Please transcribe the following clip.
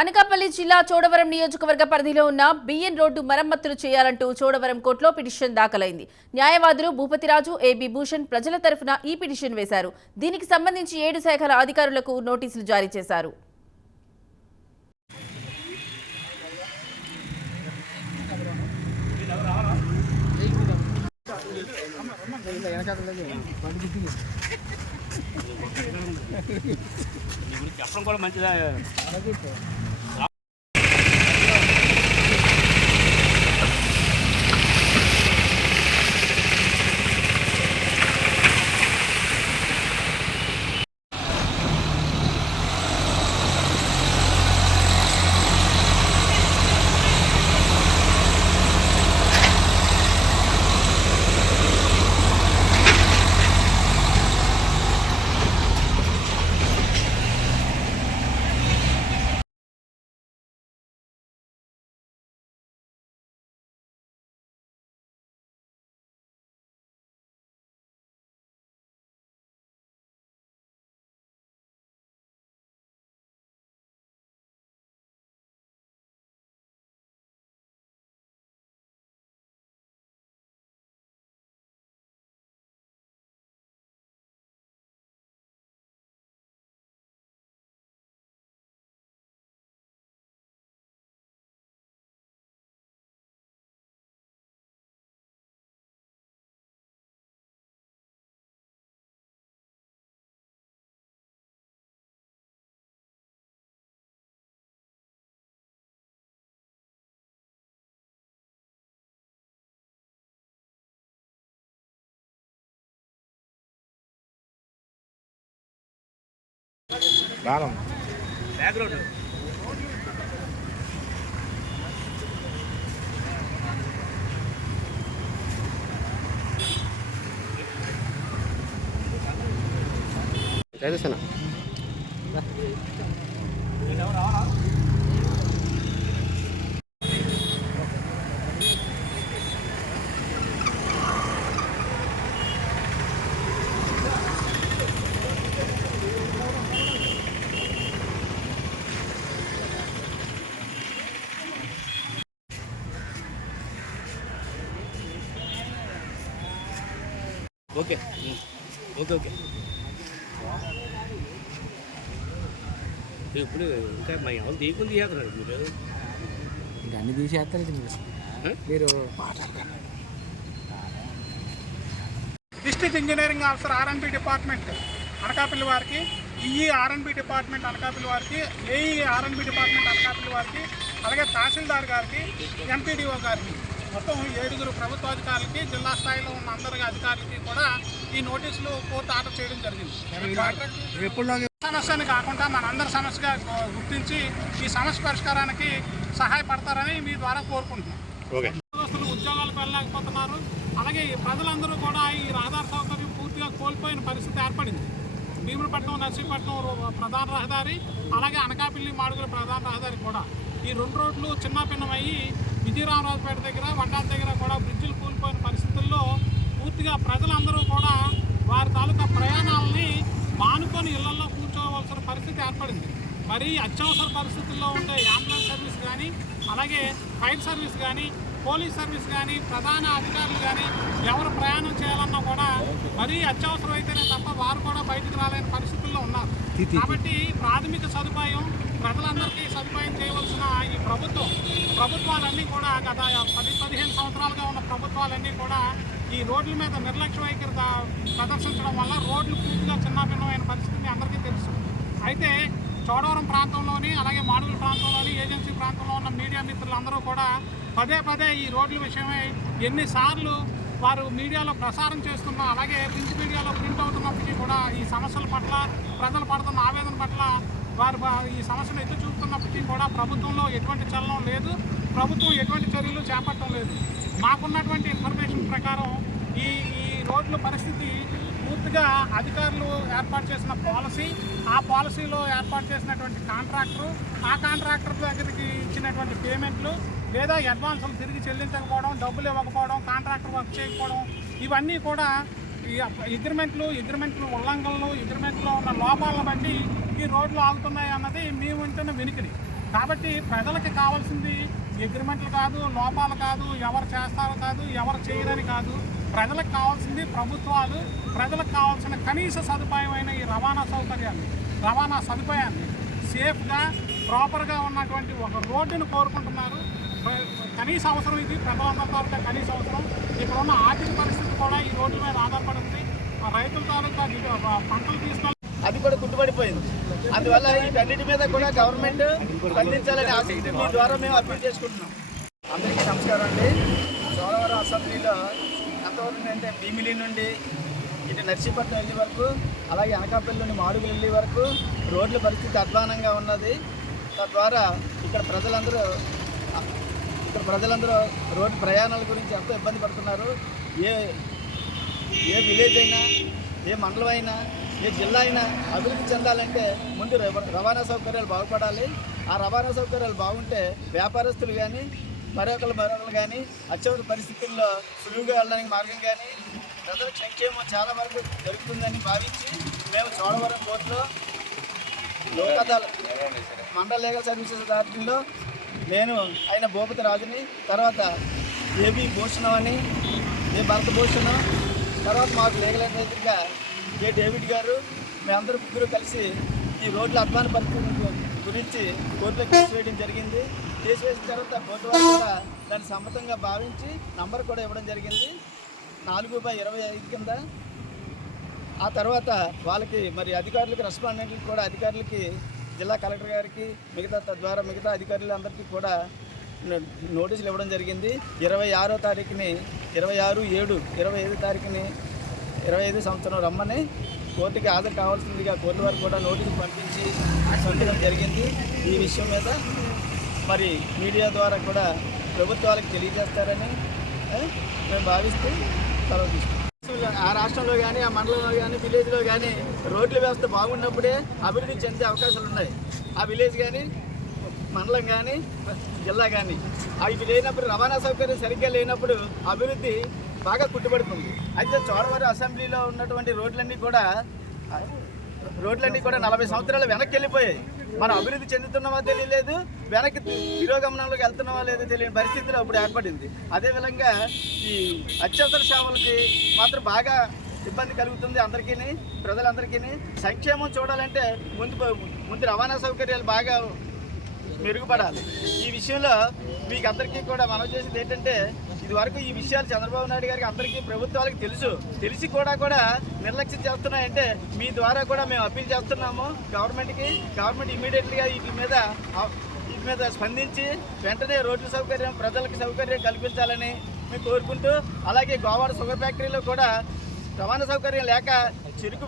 అనకాపల్లి జిల్లా చోడవరం నియోజకవర్గ పరిధిలో ఉన్న బిఎన్ రోడ్డు మరమ్మతులు చేయాలంటూ చోడవరం కోర్టులో పిటిషన్ దాఖలైంది. న్యాయవాదులు భూపతిరాజు ఏబి భూషణ్ ప్రజల తరఫున ఈ పిటిషన్ వేశారు. దీనికి సంబంధించి ఏడు శాఖల అధికారులకు నోటీసులు జారీ చేశారు. చెప్పడం కూడా మంచిదా? బాణం బ్యాక్గ్రౌండ్ చదివేసాను ఓకే. Okay okay. ఇప్పుడు ఇంకా మా ఎవరు తీయకుండా తీసేస్తున్నారు మీరు. అన్ని తీసేస్తారు మీరు. District engineering officer R N B department. Anakapalli వారికి E E R N B department Anakapalli వారికి ఏఈ ఆర్ఎన్బి డిపార్ట్మెంట్ అనకాపల్లి వారికి అలాగే తహసీల్దార్ గారికి ఎంపీడీఓ గారికి. మొత్తం ఏడుగురు ప్రభుత్వాధికారులకి జిల్లా స్థాయిలో ఉన్న అందరి అధికారులకి కూడా ఈ నోటీసులు కోర్టు ఆర్డర్ చేయడం జరిగింది. సమస్యని కాకుండా మనందరి సమస్యగా గుర్తించి ఈ సమస్య పరిష్కారానికి సహాయపడతారని మీ ద్వారా కోరుకుంటున్నాం. ఉద్యోగాలకు వెళ్ళలేకపోతున్నారు అలాగే ప్రజలందరూ కూడా ఈ రహదారి సౌకర్యం పూర్తిగా కోల్పోయిన పరిస్థితి ఏర్పడింది. భీములపట్నం నర్సీపట్నం ప్రధాన రహదారి అలాగే అనకాపల్లి మాడుగుల ప్రధాన రహదారి కూడా. ఈ రెండు రోడ్లు చిన్నపిన్నమయ్యి విజయరామరాజుపేట దగ్గర వడ్డాల దగ్గర కూడా బ్రిడ్జిలు కూలిపోయిన పరిస్థితుల్లో పూర్తిగా ప్రజలందరూ కూడా వారి తాలూకా ప్రయాణాలని మానుకొని ఇళ్ళలో కూర్చోవలసిన పరిస్థితి ఏర్పడింది. మరి అత్యవసర పరిస్థితుల్లో ఉండే అంబులెన్స్ సర్వీస్ కానీ అలాగే ఫైర్ సర్వీస్ కానీ పోలీస్ సర్వీస్ కానీ ప్రధాన అధికారులు కానీ ఎవరు ప్రయాణం చేయాలన్నా కూడా మరీ అత్యవసరం అయితేనే తప్ప వారు కూడా బయటకు రాలేని పరిస్థితుల్లో ఉన్నారు. కాబట్టి ప్రాథమిక సదుపాయం ప్రజలందరికీ సదుపాయం చేయవలసిన ఈ ప్రభుత్వం ప్రభుత్వాలన్నీ కూడా గత పది పదిహేను సంవత్సరాలుగా ఉన్న ప్రభుత్వాలన్నీ కూడా ఈ రోడ్ల మీద నిర్లక్ష్య వైఖరి ప్రదర్శించడం వల్ల రోడ్లు పూర్తిగా చిన్నభిన్నమైన పరిస్థితి అందరికీ తెలుసు. అయితే చోడవరం ప్రాంతంలోని అలాగే మాడుగుల ప్రాంతంలోని ఏజెన్సీ ప్రాంతంలో ఉన్న మీడియా మిత్రులందరూ కూడా పదే పదే ఈ రోడ్ల విషయమై ఎన్నిసార్లు వారు మీడియాలో ప్రసారం చేస్తున్న అలాగే ప్రింట్ మీడియాలో ప్రింట్ అవుతున్నప్పటికీ కూడా ఈ సమస్యల పట్ల ప్రజలు పడుతున్న ఆవేదన పట్ల వారు ఈ సమస్యను ఎత్తు చూపుతున్నప్పటికీ కూడా ప్రభుత్వంలో ఎటువంటి చలనం లేదు. ప్రభుత్వం ఎటువంటి చర్యలు చేపట్టడం లేదు. మాకున్నటువంటి ఇన్ఫర్మేషన్ ప్రకారం ఈ ఈ రోడ్ల పరిస్థితి పూర్తిగా అధికారులు ఏర్పాటు చేసిన పాలసీ ఆ పాలసీలో ఏర్పాటు చేసినటువంటి కాంట్రాక్టరు ఆ కాంట్రాక్టర్ దగ్గరికి ఇచ్చినటువంటి పేమెంట్లు లేదా అడ్వాన్సులు తిరిగి చెల్లించకపోవడం డబ్బులు ఇవ్వకపోవడం కాంట్రాక్టర్ వర్క్ చేయకపోవడం ఇవన్నీ కూడా ఈ అగ్రిమెంట్లు అగ్రిమెంట్లు ఉల్లంఘనలు అగ్రిమెంట్లో ఉన్న లోపాలను బట్టి ఈ రోడ్లు ఆగుతున్నాయి అన్నది మేము వింటున్న వినికిడి. కాబట్టి ప్రజలకు కావాల్సింది అగ్రిమెంట్లు కాదు లోపాలు కాదు ఎవరు చేస్తారో కాదు ఎవరు చేయరని కాదు. ప్రజలకు కావాల్సింది ప్రభుత్వాలు ప్రజలకు కావాల్సిన కనీస సదుపాయమైన ఈ రవాణా సౌకర్యాన్ని రవాణా సదుపాయాన్ని సేఫ్గా ప్రాపర్గా ఉన్నటువంటి ఒక రోడ్డును కోరుకుంటున్నారు. కనీస అవసరం ఇది ప్రజలందరి తాలూకా కనీస అవసరం. ఇక్కడ ఉన్న ఆర్థిక పరిస్థితి కూడా ఈ రోడ్డు మీద ఆధారపడి ఉంది. రైతుల తాలూకా పంటలు తీసుకెళ్ళి అది కూడా కుంటుపడిపోయింది. అందువల్ల వీటన్నిటి మీద కూడా గవర్నమెంట్ స్పందించాలని ఆశ మీ ద్వారా మేము అప్పీల్ చేసుకుంటున్నాం. అందరికీ నమస్కారం అండి. సోమవారం అసెంబ్లీలో ఎంతవరకు అంటే భీమిలి నుండి ఇటు నర్సీపట్నం వెళ్ళే వరకు అలాగే అనకాపల్లి నుండి మాడుగులు వెళ్ళే వరకు రోడ్ల పరిస్థితి అధ్వానంగా ఉన్నది. తద్వారా ఇక్కడ ప్రజలందరూ ఇక్కడ ప్రజలందరూ రోడ్డు ప్రయాణాల గురించి ఎంతో ఇబ్బంది పడుతున్నారు. ఏ ఏ విలేజ్ అయినా ఏ మండలం అయినా ఏ జిల్లా అయినా అభివృద్ధి చెందాలంటే ముందు రవాణా సౌకర్యాలు బాగుపడాలి. ఆ రవాణా సౌకర్యాలు బాగుంటే వ్యాపారస్తులు కానీ మరొకరు మరొకరు కానీ అత్యవసర పరిస్థితుల్లో సులువుగా వెళ్ళడానికి మార్గం కానీ ప్రజల సంక్షేమం చాలా వరకు జరుగుతుందని భావించి మేము చోడవరం కోర్టులో లోక్ అదాలత్ మండల లీగల్ సర్వీసెస్ అథారిటీలో నేను ఆయన భూపతి రాజుని తర్వాత ఏబీ భూషణం అని ఏ భరత భూషణం తర్వాత మాకు లీగల్ అడ్వైజర్గా ఏ డేవిడ్ గారు మేమందరూ ముగ్గురు కలిసి ఈ రోడ్ల అధ్వాన పరిస్థితి గురించి కోర్టులో కేసు వేయడం జరిగింది. కేసు వేసిన తర్వాత కోర్టు వారు కూడా దాన్ని సమ్మతంగా భావించి నంబర్ కూడా ఇవ్వడం జరిగింది. నాలుగు బై ఇరవై ఐదు కింద. ఆ తర్వాత వాళ్ళకి మరి అధికారులకి రెస్పాండెంట్లకి కూడా అధికారులకి జిల్లా కలెక్టర్ గారికి మిగతా తద్వారా మిగతా అధికారులందరికీ కూడా నోటీసులు ఇవ్వడం జరిగింది. ఇరవై ఆరో తారీఖుని ఇరవై ఆరు ఏడు ఇరవై ఐదు తారీఖుని ఇరవై ఐదు సంవత్సరం రమ్మని కోర్టుకి హాజరు కావాల్సిందిగా కోర్టు వారు కూడా నోటీసు పంపించి సంతకం జరిగింది. ఈ విషయం మీద మరి మీడియా ద్వారా కూడా ప్రభుత్వాలకు తెలియజేస్తారని మేము భావిస్తూ సెలవు తీసుకుంటాం ఆ రాష్ట్రంలో కానీ ఆ మండలంలో కానీ విలేజ్లో కానీ రోడ్ల వ్యవస్థ బాగున్నప్పుడే అభివృద్ధి చెందే అవకాశాలు ఉన్నాయి. ఆ విలేజ్ కానీ మండలం కానీ జిల్లా కానీ అవి లేనప్పుడు రవాణా సౌకర్యం సరిగ్గా లేనప్పుడు అభివృద్ధి బాగా కుట్టుబడుతుంది. అయితే చోడవరం అసెంబ్లీలో ఉన్నటువంటి రోడ్లన్నీ కూడా రోడ్లన్నీ కూడా నలభై సంవత్సరాలు వెనక్కి వెళ్ళిపోయాయి. మనం అభివృద్ధి చెందుతున్నామో తెలియలేదు వెనక్కి తిరోగమనంలోకి వెళ్తున్నామో లేదో తెలియని పరిస్థితిలో ఇప్పుడు ఏర్పడింది. అదేవిధంగా ఈ అత్యవసర సేవలకి మాత్రం బాగా ఇబ్బంది కలుగుతుంది అందరికీ ప్రజలందరికీ సంక్షేమం చూడాలంటే ముందు ముందు రవాణా సౌకర్యాలు బాగా మెరుగుపడాలి. ఈ విషయంలో మీకు అందరికీ కూడా మనం చేసేది ఏంటంటే ఇది వరకు ఈ విషయాలు చంద్రబాబు నాయుడు గారికి అందరికీ ప్రభుత్వాలకు తెలుసు. తెలిసి కూడా కూడా నిర్లక్ష్యం చేస్తున్నాయంటే మీ ద్వారా కూడా మేము అప్పీల్ చేస్తున్నాము గవర్నమెంట్కి. గవర్నమెంట్ ఇమీడియట్లీగా వీటి మీద వీటి మీద స్పందించి వెంటనే రోడ్ల సౌకర్యం ప్రజలకు సౌకర్యం కల్పించాలని మేము కోరుకుంటూ అలాగే గోవాడ షుగర్ ఫ్యాక్టరీలో కూడా రవాణా సౌకర్యం లేక చెరుకు